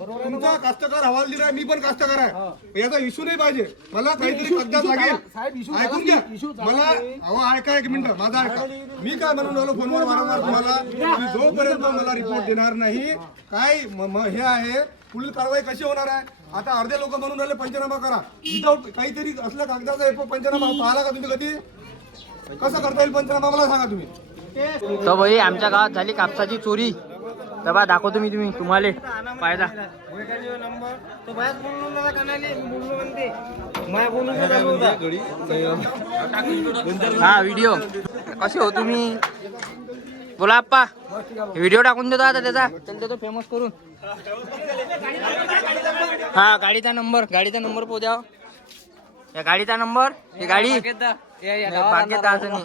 तुमचा कास्तकार हवालदिर आहे मी पण कास्तकार आहे. याचा इशू नाही पाहिजे. मला काहीतरी कागदात लागेल. ऐकून घ्या. मला अहो ऐका एक मिनिट. माझा ऐका. मी काय म्हणून राहिलो? फोनवर वारंवार तुम्हाला जोपर्यंत मला रिपोर्ट देणार नाही काय हे आहे पुढील कारवाई कशी होणार आहे? आता अर्धे लोक म्हणून राहिले पंचनामा करा. विदाऊट काहीतरी असल्या कागदाचा पंचनामा पाहिला का तुम्ही कधी कसं करता येईल पंचनामा? मला सांगा तुम्ही. तर भाई आमच्या गावात झाली कापसाची चोरी. दबा दाखवतो मी तुम्ही तुम्हाला. फायदा हा व्हिडिओ कसे हो तुम्ही? बोला आप्पा. व्हिडिओ टाकून देतो आता त्याचा. देतो फेमस करून हा गाडीचा नंबर गाडीचा नंबर पोद्या या गाडीचा नंबर ही गाडी. भाग्य दहाच नाही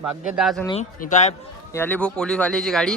भाग्य दहाच नाही इथं आहे. याली भाऊ पोलीसवाल्याची गाडी.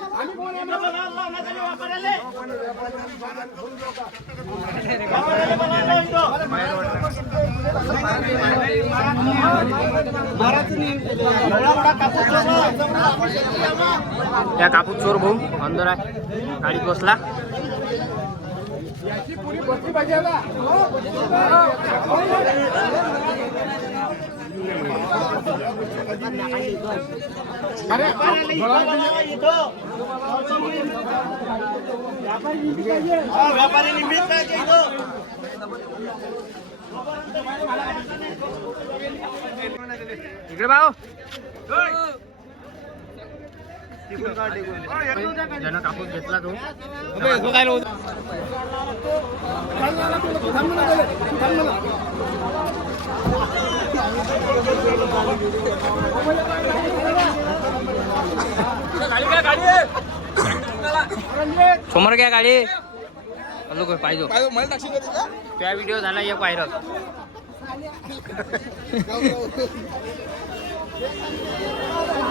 त्या कापूस चोर भाऊ अंदर आहे. गाडीत बसला. इकडे भाऊ ज्यानं कापूस घेतला तो समोर घ्या गाडी. हॅलो पाहिजे. त्या व्हिडिओ झाला एक व्हायरल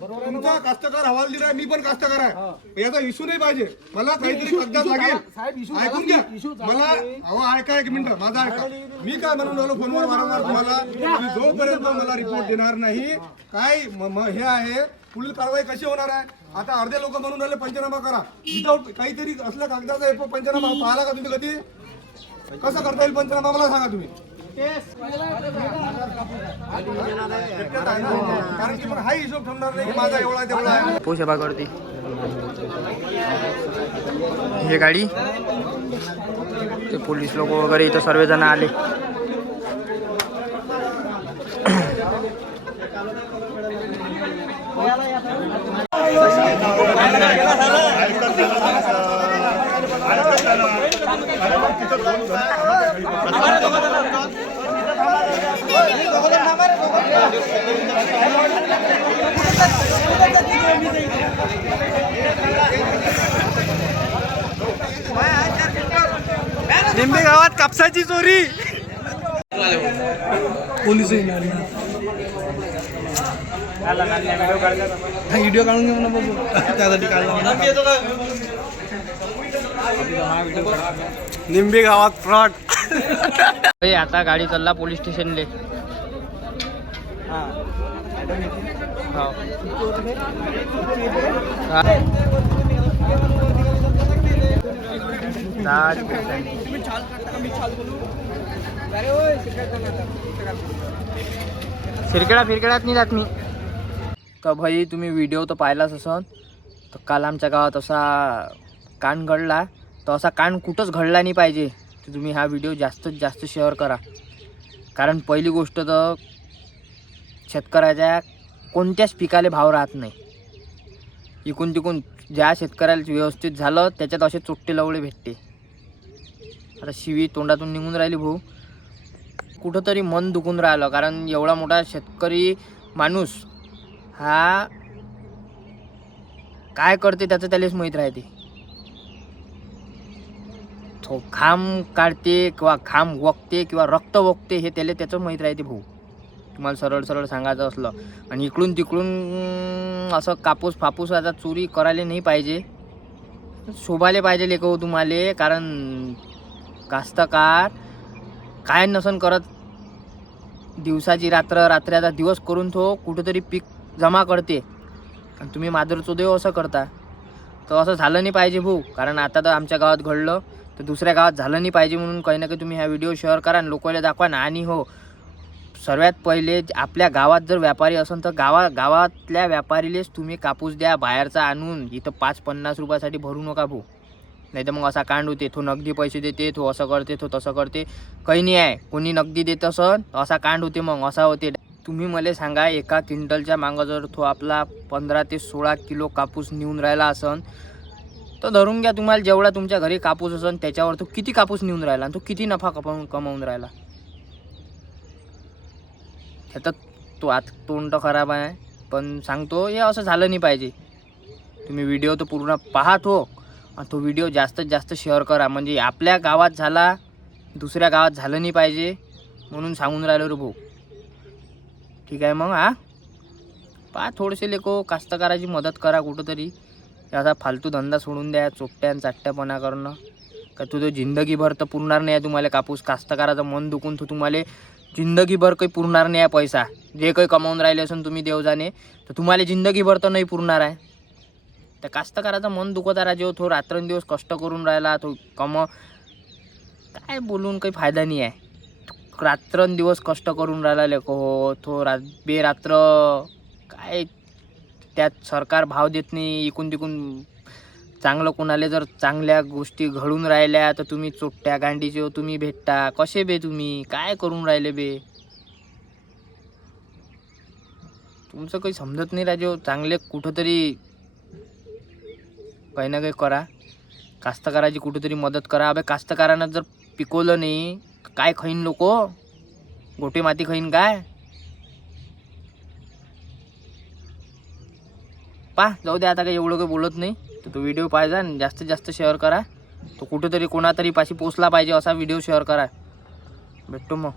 तुमचा कास्तकार हवालदिर आहे मी पण कास्तकार आहे. याचा इशू नाही पाहिजे. मला काहीतरी कागदात लागेल ऐकून घ्या. मला अहो ऐका एक मिनिट. माझा ऐका. मी काय म्हणून राहिलो? फोनवर वारंवार तुम्हाला जोपर्यंत मला रिपोर्ट देणार नाही काय हे आहे पुढील कारवाई कशी होणार आहे? आता अर्धे लोक म्हणून राहिले पंचनामा करा. विदाऊट काहीतरी असल्या कागदाचा हे पंचनामा पाहिला का तुम्ही कधी? कसं करता येईल पंचनामा मला सांगा तुम्ही. कारण की मग हा हिशोब ठेवणार नाही की माझा एवढा तेवढा आहे. पोष करते हे गाडी? ते पोलीस लोक वगैरे इथं सर्वजण आले. निंबे गावात कापसाची चोरी. पोलीस व्हिडिओ काढून घेऊ ना बघू. त्यासाठी काढला निंबे गावात फ्रॉड. आता गाडी चालला पोलीस स्टेशनले. हो. हा. सिरकेडा फिरकेडात नाही जात मी. तर भाई तुम्ही व्हिडिओ तर पाहिलाच असन. तर काल आमच्या गावात असा कान घडला. तर असा कान कुठंच घडला नाही पाहिजे. तर तुम्ही हा व्हिडिओ जास्तीत जास्त शेअर करा. कारण पहिली गोष्ट तर शेतकऱ्याच्या कोणत्याच पिकाले भाव राहत नाही. इकून तिकून ज्या शेतकऱ्याला व्यवस्थित झालं त्याच्यात असे चोट्टे लवळे भेटते. आता शिवी तोंडातून निघून राहिली भाऊ. कुठंतरी मन दुखून राहिलं. कारण एवढा मोठा शेतकरी माणूस हा. काय करते त्याचं त्यालाच माहीत राहते. तो खांब काढते किंवा खांब वकते किंवा रक्त वकते हे त्याला त्याचं माहीत राहते भाऊ. तुम्हाला सरळ सरळ सांगायचं असलं आणि इकडून तिकडून असं कापूस फापूस आता चोरी करायला नाही पाहिजे. शोभाले पाहिजे लेख हो तुम्हाला कारण कास्तकार काय नसन करत. दिवसाची रात्र रात्र्याचा दिवस करून तो कुठंतरी पीक जमा करते. आणि तुम्ही मादरचो देव असं करता. तर असं झालं नाही पाहिजे भाऊ. कारण आता तर आमच्या गावात घडलं. तर दुसऱ्या गावात झालं नाही पाहिजे म्हणून काही ना काही तुम्ही हा व्हिडिओ शेअर करा आणि लोकांना दाखवा ना. आणि हो सर्वात पहिले आपल्या गावात जर व्यापारी असेल तर गावा गावातल्या व्यापारीलेच तुम्ही कापूस द्या बाहेरचा आणून. इथं पाच पन्नास रुपयासाठी भरू नका भाऊ. नाही तर मग असा कांड होते. तो नगदी पैसे देते तो असं करते तो तसं करते. काही नाही आहे. कोणी नगदी देत असन असा कांड होते मग. असा होते. तुम्ही मला सांगा एका क्विंटलच्या मागं जर तो आपला पंधरा ते सोळा किलो कापूस नेऊन राहिला असन तर धरून घ्या तुम्हाला जेवढा तुमच्या घरी कापूस असन त्याच्यावर तो किती कापूस नेऊन राहिला आणि तो किती नफा कमावून कमावून राहिला. त्यात तो आत तोंड तर खराब आहे पण सांगतो हे असं झालं नाही पाहिजे. तुम्ही व्हिडिओ तर पूर्ण पाहत हो आणि तो व्हिडिओ जास्तीत जास्त शेअर करा. म्हणजे आपल्या गावात झाला दुसऱ्या गावात झालं नाही पाहिजे म्हणून सांगून राहिलो रे भाऊ. ठीक आहे मग हा? पहा थोडेसे लेको कास्तकाराची मदत करा कुठंतरी. असा फालतू धंदा सोडून द्या चोट्ट्या आणि चाट्ट्यापणा करणं. का तुझं तो जिंदगीभर तर पुरणार नाही आहे तुम्हाला कापूस. कास्तकाराचं मन दुखून तो तुम्हाला जिंदगीभर काही पुरणार नाही आहे पैसा. जे काही कमावून राहिले असून तुम्ही देवजाने तर तुम्हाला जिंदगीभर तर नाही पुरणार आहे. त्या कास्तकाराचं मन दुखत राजे. जो तो रात्रंदिवस कष्ट करून राहिला तो कम काय बोलून काही फायदा नाही आहे. रात्रंदिवस कष्ट करून राहिला लेको हो तो रा बेरात्र. काय त्यात सरकार भाव देत नाही इकून तिकून चांगलं कोणाला जर चांगल्या गोष्टी घडून राहिल्या तर तुम्ही चोट्ट्या गांडीचे हो तुम्ही भेटता. कसे बे तुम्ही? काय करून राहिले बे? तुमचं काही समजत नाही राजे हो. चांगले कुठंतरी काही ना काही करा. कास्तकाराची कुठेतरी मदत करा. अबे कास्तकारानं जर पिकवलं नाही काय खाईन लोक? गोटे माती खाईन काय? पा जाऊ दे आता काही एवढं काही बोलत नाही. तर तो व्हिडिओ पाहिजा आणि जास्तीत जास्त शेअर करा. तो कुठेतरी कोणातरी पाशी पोचला पाहिजे असा व्हिडिओ शेअर करा. भेटतो मग.